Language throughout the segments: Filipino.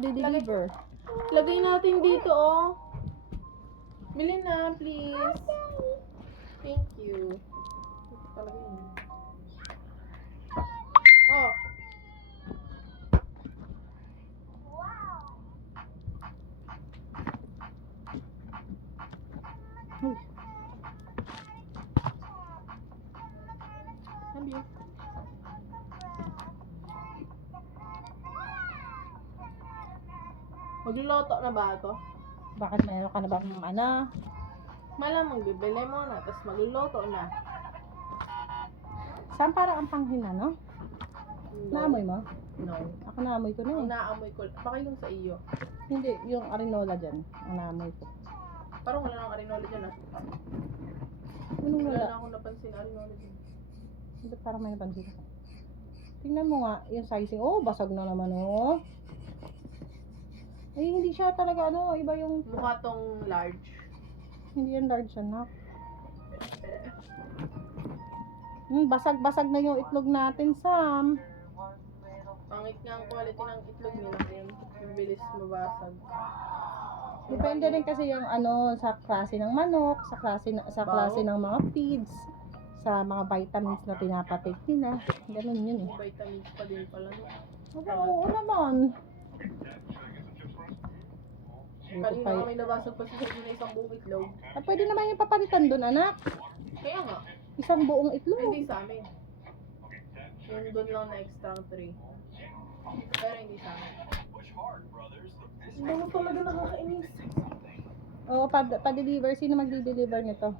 deliver. Lagay natin dito, oh. Bili na, please. Thank you. Ito talaga yun. Oh. Uy. Sabi yun. Magluluto na ba ito? Bakit meron ka na bang ano? Malamang bibili mo na, tapos magluluto na. Saan parang ang panghina, no? Naamoy mo? No. Ako naamoy ko na Ang eh. naamoy ko, baka yung sa iyo. Hindi, yung arinola dyan. Ang naamoy ko. Parang wala nang arinola dyan, ah. Anong Wala wala? na akong napansin na arinola dyan. Hindi, parang may napansin ko. Tingnan mo nga, yung sizing. Oh, basag na naman oh. Eh, hindi siya talaga ano, iba yung... Mukha tong large. Hindi yan large anak. Basag-basag na yung itlog natin, Sam. Pangit nga ang quality ng itlog nila ngayon. Yung bilis mabasag. Depende rin kasi yung ano, sa klase ng manok, sa klase ng mga feeds, sa mga vitamins na pinapatake nila. Ganun yun eh. Vitamins pa din pala. No? Oo naman. Kanina kami nabasag pa sa na isang buong itlog. Ah, pwede naman yung papalitan dun, anak. Kaya nga. Isang buong itlog. Hindi sa amin. Yung doon lang na extra 3. Pero hindi sa amin. Ano talaga nakakainis? Oo, pa-deliver. Sino magdi-deliver nito?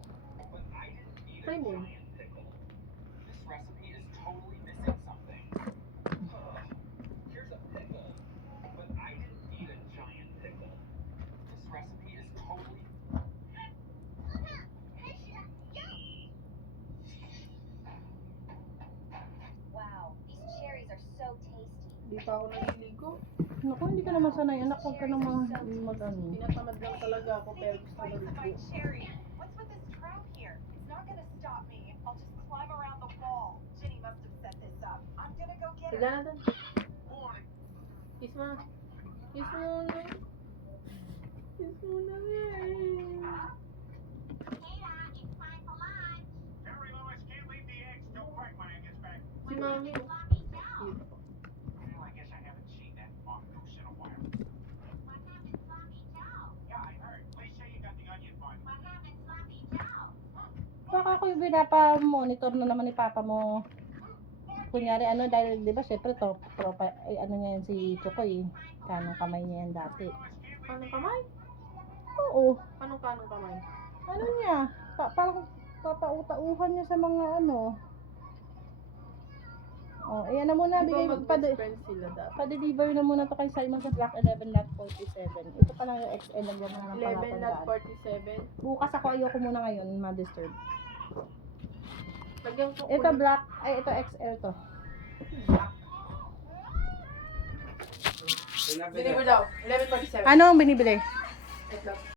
Try mo. Hindi pa ako naliligo. Naku, hindi ka naman sanay, anak. Huwag ka naman mag-ano. Tinatamad lang talaga ako pero gusto ko naliligo. Cherry, what's with this trap here? It's not gonna stop me. I'll just climb around the wall. Jenny must have set this up. I'm gonna go get Higa her. na dun. Kiss mo na. Kiss mo na. Kiss mo na eh. Si Mami. Baka ako yung pinapa-monitor na naman ni Papa mo. Kunyari ano, dahil di ba syempre ay, ano niya yan si Chokoy. Kanong kamay niya yan dati. Kanong kamay? Oo. Kanong kamay? Ano niya? Parang papauta-uhan niya sa mga ano. Oh, ayan na muna. Di ba Bigay, mag-best friends sila dapat? pa-deliver na muna to kay Simon sa Block 11 lot 47. Ito pa lang yung XL. Lagyan mo na ng 11 not palatandaan. 47. Bukas ako ayoko muna ngayon, ma-disturb. Lagyan ko Ito black, ay ito XL to. Deliver daw. 11:47. Ano ang binibili? Ito.